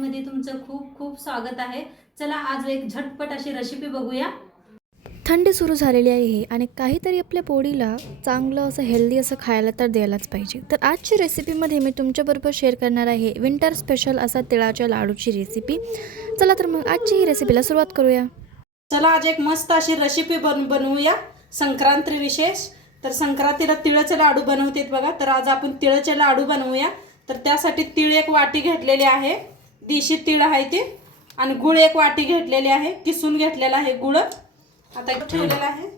चॅनलमध्ये तुमचं खूप खूप स्वागत आहे। चला आज एक झटपट अशी रेसिपी बघूया। थंडी सुरू झालेली आहे आणि काहीतरी आपल्या पोळीला चांगलं असं हेल्दी असं खायला तर द्यायलाच पाहिजे। तर आजची रेसिपीमध्ये मी तुमच्याबरोबर शेअर करणार आहे विंटर स्पेशल असा तिळाच्या लाडूची रेसिपी। चला तर मग आजची ही रेसिपीला सुरुवात करूया। चला आज एक मस्त अशी रेसिपी बनवूया संक्रांती विशेष। तर संक्रांतीला तिळाचे लाडू बनवतात बघा, तर आज आपण तिळाचे लाडू बनवूया। तर त्यासाठी तीळ एक वाटी घेतलेली आहे, देशी तीळ आहे ते, आणि गुळ एक वाटी घेतलेली आहे, किसून घेतलेला आहे गुळ। आता एक ठेवलेला आहे,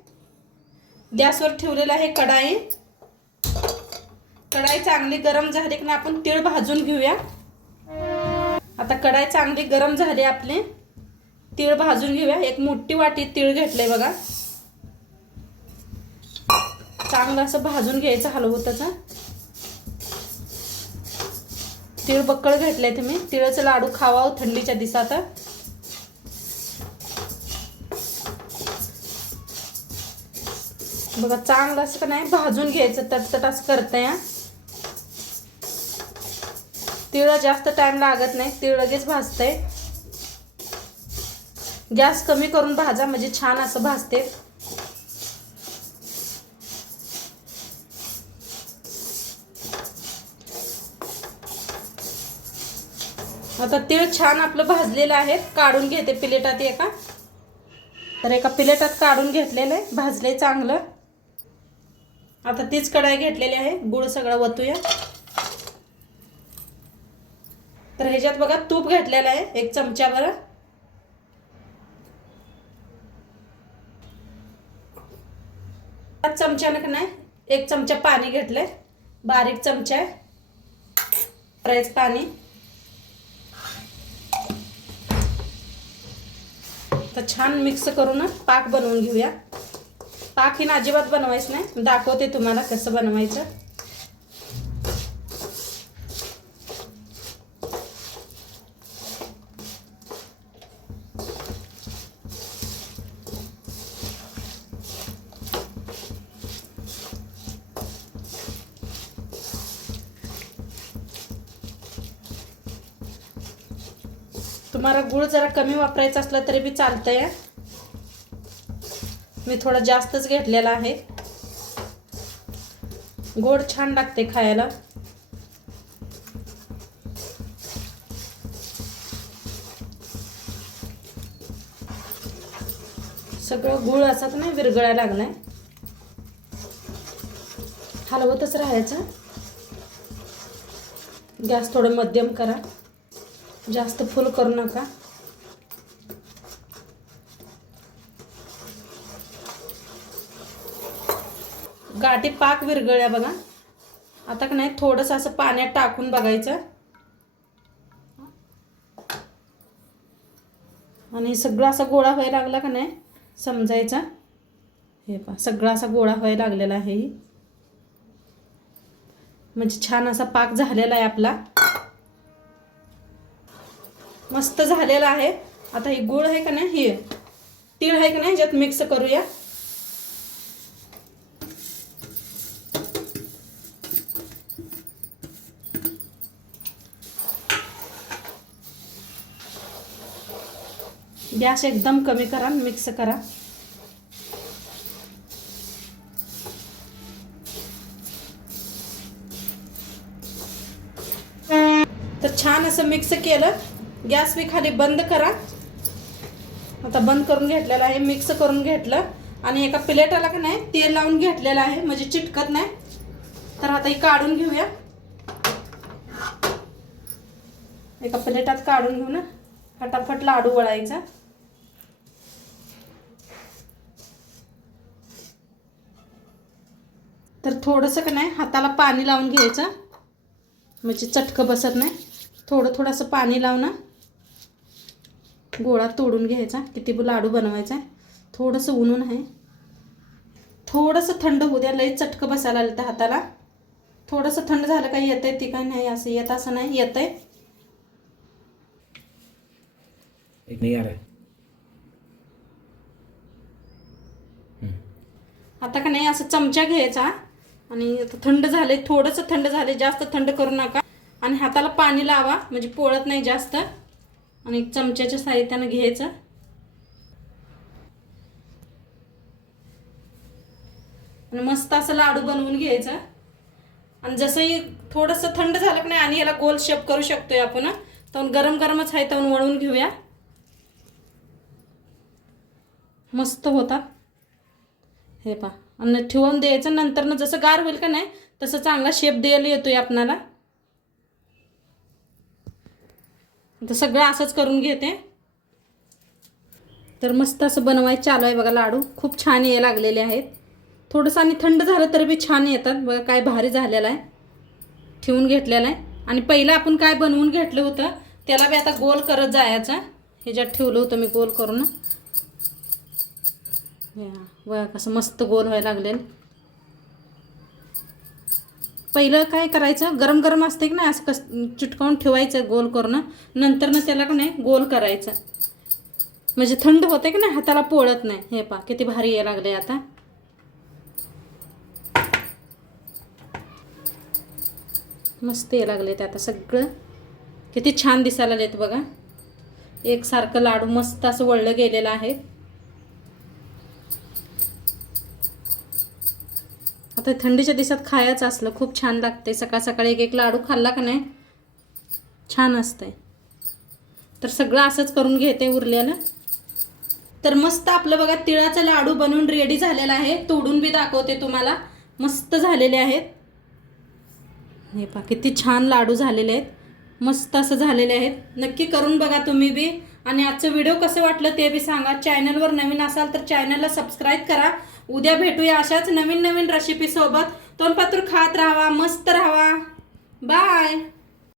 गॅसवर ठेवलेला आहे कढाई। कढाई चांगली गरम झाली की आपण तीळ भाजून घेऊया। आता कढाई चांगली गरम झाली, आपले तीळ भाजून घेऊया। एक मोठी वाटी तीळ घेतले बघा, चांगलं असं भाजून घ्यायचं हलवताच। तीळ बक्कळ घेतले तुम्ही, तिळाचे लाडू खावाव थंडीच्या दिवसात। बघा चांगलं असं नाही भाजून घ्यायचं, तटतट असं करते। तीळ जास्त टाइम लागत नाही, तीळ लगेच भाजते। गॅस कमी करून भाजा म्हणजे छान असं भाजते। आता तीळ छान आपलं भाजलेलं आहे, काढून घेते प्लेटात एका। तर एका प्लेटात काढून घेतलेलं आहे, भाजले चांगलं। आता तीच कढाई घेतलेली आहे, गुळ सगळं वतूया। तर ह्याच्यात बघा तूप घेतलेलं आहे एक चमचाभर। चमच्याने नाही, एक चमचा पाणी घेतलंय, बारीक चमचा आहे, करायचं पाणी। तर छान मिक्स करून पाक बनवून घेऊया। पाक ही अजिबात बनवायचं नाही, दाखवते तुम्हाला कसं बनवायचं। तुम्हाला गुळ जरा कमी वापरायचा असला तरी बी चालतंय, मी थोडा जास्तच घेतलेला आहे। गोड छान लागते खायला। सगळं गुळ असत नाही विरघळायला लागलाय, हलवतच राहायचं। गॅस थोडं मध्यम करा, जास्त फुल करू नका। गाठी पाक विरघळ्या बघा। आता का नाही थोडंसं असं पाण्यात टाकून बघायचं, आणि सगळं असा गोळा व्हायला लागला का नाही समजायचा। हे पहा सगळा असा गोळा व्हायला लागलेला आहे, म्हणजे छान असा पाक झालेला आहे आपला, मस्त झालेला आहे। आता हे गुळ आहे का नाही, हे तीळ आहे का नाही, ह्याच्यात मिक्स करूया। गॅस एकदम कमी करा, मिक्स करा। तर छान असं मिक्स केलं, गॅस बी खाली बंद करा। आता बंद करून घेतलेला आहे, मिक्स करून घेतलं, आणि एका प्लेटाला का नाही तेल लावून घेतलेलं आहे म्हणजे चिटकत नाही। तर आता हे काढून घेऊया, एका प्लेटात काढून घेऊ ना, फटाफट लाडू वळायचा। तर थोडंसं का नाही हाताला पाणी लावून घ्यायचं, म्हणजे चटकं बसत नाही। थोडं थोडंसं पाणी लावून गोळा तोडून घ्यायचा। किती लाडू बनवायचा, थोडंसं ऊन आहे, थोडंसं थंड होऊ द्या, लई चटकं बसायला आलं तर हाताला। थोडंसं थंड झालं काही येतंय ती काय नाही, असं येत असं नाही येतंय। नहीं आ रहा है। आता का नाही असं चमचा घ्यायचा, आणि थंड झाले, थोडंसं थंड झाले, जास्त थंड करू नका, आणि हाताला पाणी लावा म्हणजे पोळत नाही जास्त। आणि एक चमच्याच्या साहित्यानं घ्यायचं आणि मस्त असं लाडू बनवून घ्यायचा. आणि जसंही थोडंसं थंड झालं की नाही आणि याला गोल शेप करू शकतोय आपण. तर गरम गरमच आहे तर वळून घेऊया. मस्त होता हे पा. आणि ठेवून द्यायचं. नंतर जसं गार होईल का नाही तसं चांगला शेप द्यायला येतोय आपणाला. तर सगळं असंच करून घेते. तर मस्त असं बनवायचं चालू आहे बघा. लाडू खूप छान यायला लागलेले आहेत. थोडंसं आणि थंड झालं तर बी छान येतात बघा. काय भारी झालेलं आहे. ठेवून घेतलेलं आहे. आणि पहिलं आपण काय बनवून घेतलं होतं त्याला बी आता गोल करत जायचं. ह्याच्यात ठेवलं होतं मी गोल करून. बघा कसं मस्त गोल व्हायला लागले. पहिलं काय करायचं गरम गरम असते की नाही असं चिटकावून ठेवायचं गोल करून. नंतर त्याला का नाही गोल करायचं म्हणजे थंड होते की नाही हाताला पोळत नाही. हे पा किती भारी यायला लागले आता. मस्त यायला लागले ते आता. सगळं किती छान दिसायला लागलेत बघा. एकसारखं लाडू मस्त असं वळलं गेलेलं आहे. आता थंडीच्या दिवसात खायचं असलं खूप छान लागते. सकाळ सकाळी एक एक लाडू खाल्ला का नाही छान असतंय. तर सगळं असंच करून घेते उरलेलं. तर मस्त आपलं बघा तिळाचा लाडू बनवून रेडी झालेला आहे. तोडून बी दाखवते तुम्हाला. मस्त झालेले आहेत. हे पहा किती छान लाडू झालेले आहेत. मस्त असं झालेले आहेत. नक्की करून बघा तुम्ही बी. आणि आजचं व्हिडिओ कसं वाटलं ते बी सांगा. चॅनलवर नवीन असाल तर चॅनलला सबस्क्राईब करा. उद्या भेटूया अशाच नवीन नवीन रेसिपी सोबत. तोंडपातूर खात राहावा. मस्त राहावा. बाय.